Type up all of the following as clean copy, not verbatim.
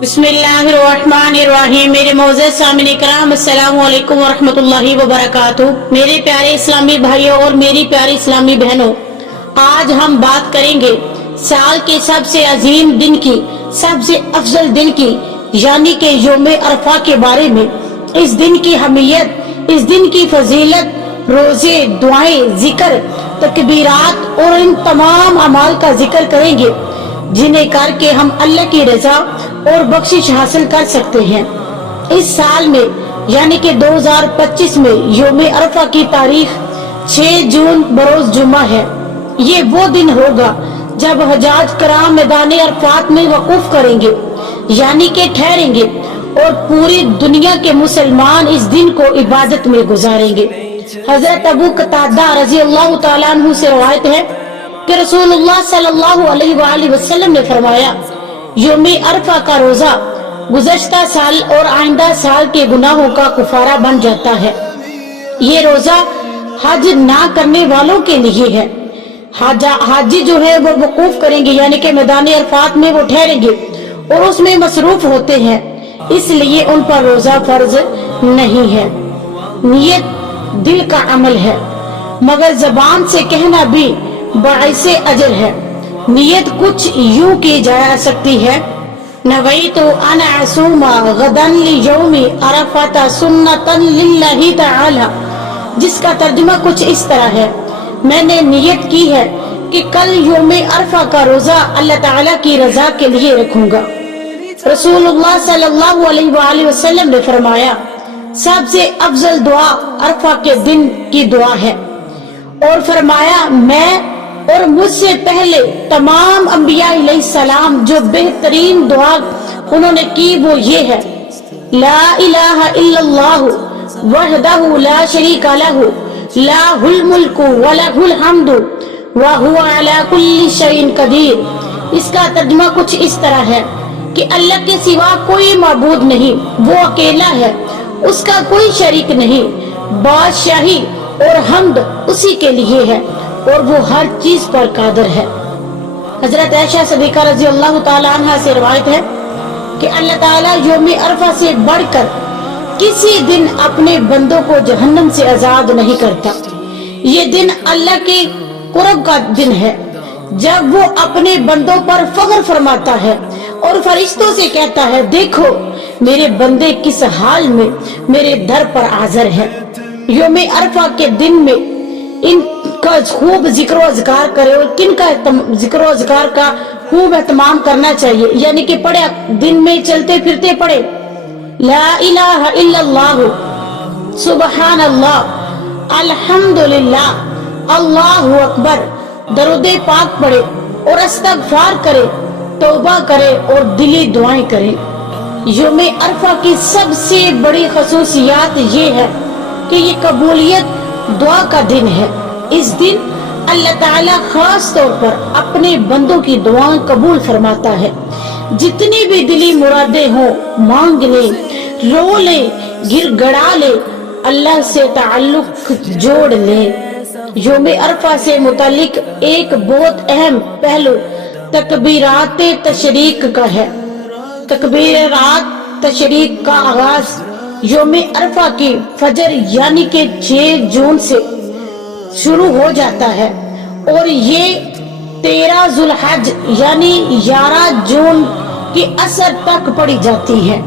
बिस्मिल्लाहिर्रहमानिर्रहीम। मेरे मोअज़्ज़ज़ सामिन इकराम, अस्सलामु अलैकुम वरहमतुल्लाहि वबरकातुहू। मेरे प्यारे इस्लामी भाइयों और मेरी प्यारी इस्लामी बहनों, आज हम बात करेंगे साल के सबसे अजीम दिन की, सबसे अफजल दिन की, यानी कि यौम अरफा के बारे में। इस दिन की अहमियत, इस दिन की फजीलत, रोजे, दुआएं, जिक्र, तकबीरात और इन तमाम अमाल का जिक्र करेंगे जिन्हें करके हम अल्लाह की रजा और बख्शिश हासिल कर सकते हैं। इस साल में यानी कि 2025 में यौम अरफा की तारीख 6 जून बरोज जुम्मा है। ये वो दिन होगा जब हजाज कराम मैदान अरफात में वकूफ करेंगे, यानी कि ठहरेंगे, और पूरी दुनिया के मुसलमान इस दिन को इबादत में गुजारेंगे। हजरत अबू कतादा रज़ी अल्लाह तआला अन्हु से रवायत है कि रसूलुल्लाह सल्लल्लाहु अलैहि वसल्लम ने फरमाया, यौम अरफा का रोजा गुज़श्ता साल और आइंदा साल के गुनाहों का कुफारा बन जाता है। ये रोजा हज ना करने वालों के लिए है। हाजी जो है वो वकूफ करेंगे, यानी कि मैदान अरफात में वो ठहरेंगे और उसमें मसरूफ होते हैं, इसलिए उन पर रोजा फर्ज नहीं है। नियत दिल का अमल है, मगर जबान से कहना भी बाइसे अजर है। नियत कुछ यूं की जा सकती है, नवैतु अन असुमा गदन लियौमी अरफा सुन्नतन लिल्लाहि तआला, जिसका तर्जुमा कुछ इस तरह है, मैंने नियत की है कि कल यौम अरफा का रोजा अल्लाह ताला की रजा के लिए रखूंगा। रसूलुल्लाह सल्लल्लाहु अलैहि वसल्लम ने फरमाया, सबसे अफजल दुआ अरफा के दिन की दुआ है, और फरमाया मैं और मुझसे पहले तमाम अंबिया अलैहिस्सलाम जो बेहतरीन दुआ उन्होंने की वो ये है, ला इलाहा इल्लल्लाहु वहदहु ला शरीका लहु लाहुल मुल्कु व लहुल हम्दु व हुवा अला कुल्ली शैइन कदीर। इसका तर्जुमा कुछ इस तरह है कि अल्लाह के सिवा कोई माबूद नहीं, वो अकेला है, उसका कोई शरीक नहीं, बादशाही और हम्द उसी के लिए है और वो हर चीज पर कादिर है। हजरत आयशा सिद्दीका रज़ी अल्लाह तआला अन्हा से रवायत है कि अल्लाह ताला यौम अरफा से बढ़कर किसी दिन अपने बंदों को जहन्नम से आजाद नहीं करता। ये दिन अल्लाह के कुर्ब का दिन है, जब वो अपने बंदों पर फख्र फरमाता है और फरिश्तों से कहता है, देखो मेरे बंदे किस हाल में मेरे दर पर हाजिर है। यौम अरफा के दिन में इनका खूब जिक्र अज़कार करे और किनका जिक्र अज़कार का खूब एहतमाम करना चाहिए, यानी कि पढ़े दिन में चलते फिरते पढ़े ला इलाहा इल्लल्लाहु सुबहानल्लाह अल्हम्दुलिल्लाह अल्लाहु अकबर, दरूदे पाक पढ़े और इस्तग़फ़ार करे, तौबा करे और दिली दुआएं करे। यौम अरफा की सबसे बड़ी खसूसियात ये है कि ये कबूलियत दुआ का दिन है। इस दिन अल्लाह ताला खास तौर पर अपने बंदों की दुआएं कबूल फरमाता है। जितनी भी दिली मुरादें हो मांग ले, रो ले, गिड़गड़ा ले, अल्लाह से ताल्लुक जोड़ ले। यौम अरफा से मुतालिक एक बहुत अहम पहलू तकबीरात तशरीक का है। तकबीरात तशरीक का आगाज यौम अरफा की फजर यानी कि 6 जून से शुरू हो जाता है और ये 13 जुल्हज यानी 11 जून की असर तक पढ़ी जाती है।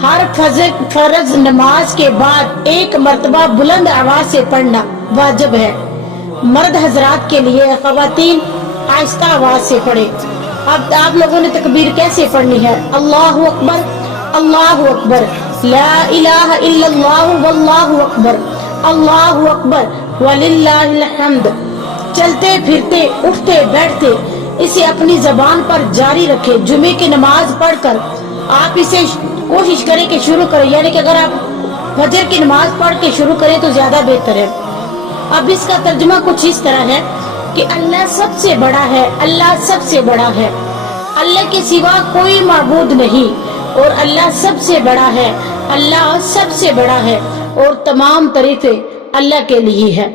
हर फर्ज नमाज के बाद एक मर्तबा बुलंद आवाज से पढ़ना वाजिब है। मर्द हजरात के लिए ख़वातीन आहिस्ता आवाज से पढ़े। अब आप लोगों ने तकबीर कैसे पढ़नी है, अल्लाहु अकबर अल्लाहु अकबर, ला इलाहा इल्लल्लाहु वल्लाहु अकबर, अल्लाहु अकबर वलिल्लाहिल हम्द। चलते फिरते उठते बैठते इसे अपनी जबान पर जारी रखें। जुमे की नमाज पढ़कर आप इसे कोशिश करें कि शुरू करें, यानी कि अगर आप फजर की नमाज पढ़ के शुरू करें तो ज्यादा बेहतर है। अब इसका तर्जुमा कुछ इस तरह है कि अल्लाह सबसे बड़ा है, अल्लाह सबसे बड़ा है, अल्लाह के सिवा कोई माबूद नहीं और अल्लाह सबसे बड़ा है, अल्लाह सबसे बड़ा है और तमाम तारीफें अल्लाह के लिए है।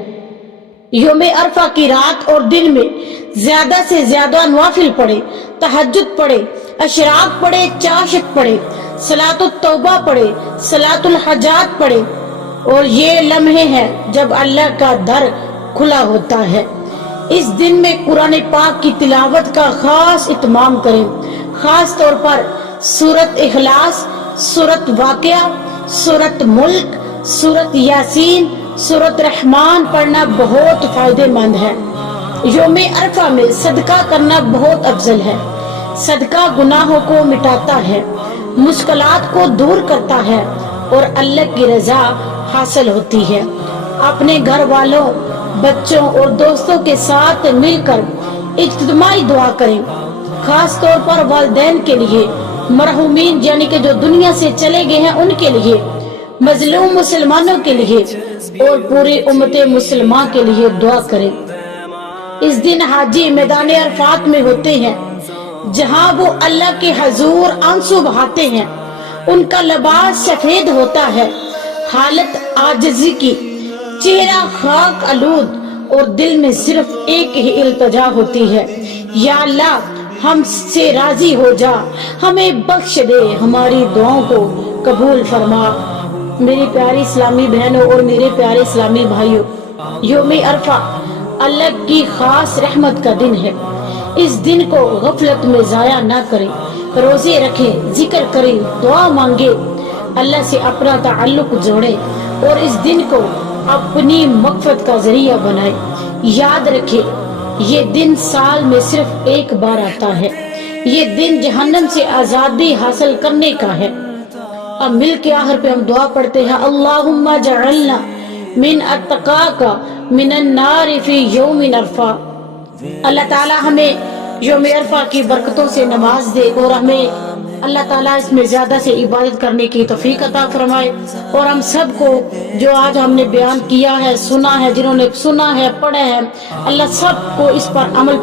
یوم عرفہ کی رات اور دن میں زیادہ سے زیادہ نوافل پڑھے، تہجد پڑھے، اشراق پڑھے، چاشت پڑھے، صلاۃ التوبہ پڑھے، صلاۃ الحاجات پڑھے، اور یہ لمحے ہیں جب اللہ کا در کھلا ہوتا ہے۔ اس دن میں قرآن پاک کی تلاوت کا خاص اہتمام کریں، خاص طور پر سورۃ اخلاص، سورۃ واقعہ، سورۃ ملک، سورۃ یاسین، سورۃ رحمان پڑھنا بہت فائدہ مند ہے۔ یوم عرفہ میں صدقہ کرنا بہت افضل ہے۔ صدقہ گناہوں کو مٹاتا ہے، مشکلات کو دور کرتا ہے اور اللہ کی رضا حاصل ہوتی ہے۔ اپنے گھر والوں، بچوں اور دوستوں کے ساتھ مل کر اجتماعی دعا کریں، خاص طور پر والدین کے لیے، مرحومین یعنی کہ جو دنیا سے چلے گئے ہیں ان کے لیے، مظلوم مسلمانوں کے لیے اور پوری امت مسلمان کے لیے دعا کریں۔ اس دن حاجی میدان عرفات میں ہوتے ہیں جہاں وہ اللہ کے حضور آنسو بہاتے ہیں۔ ان کا لباس سفید ہوتا ہے، حالت عاجزی کی، چہرہ خاک آلود اور دل میں صرف ایک ہی التجا ہوتی ہے، یا اللہ ہم سے راضی ہو جا، ہمیں بخش دے، ہماری دعاؤں کو قبول فرما۔ میری پیاری اسلامی بہنوں اور میرے پیارے اسلامی بھائیوں، یوم عرفہ اللہ کی خاص رحمت کا دن ہے۔ اس دن کو غفلت میں ضائع نہ کریں، روزے رکھیں، ذکر کریں، دعا مانگیں، اللہ سے اپنا تعلق جوڑیں اور اس دن کو اپنی مغفرت کا ذریعہ بنائیں۔ یاد رکھیں یہ دن سال میں صرف ایک بار آتا ہے۔ یہ دن جہنم سے آزادی حاصل کرنے کا ہے۔ اب مل کے آخر پہ ہم دعا پڑھتے ہیں، اللہم جعلنا من اتقاک من النار فی یوم عرفہ۔ اللہ تعالی ہمیں یوم عرفہ کی برکتوں سے نواز دے اور ہمیں اللہ تعالیٰ اس میں زیادہ سے عبادت کرنے کی توفیق عطا فرمائے، اور ہم سب کو جو آج ہم نے بیان کیا ہے، سنا ہے، جنہوں نے سنا ہے، پڑھا ہے، اللہ سب کو اس پر عمل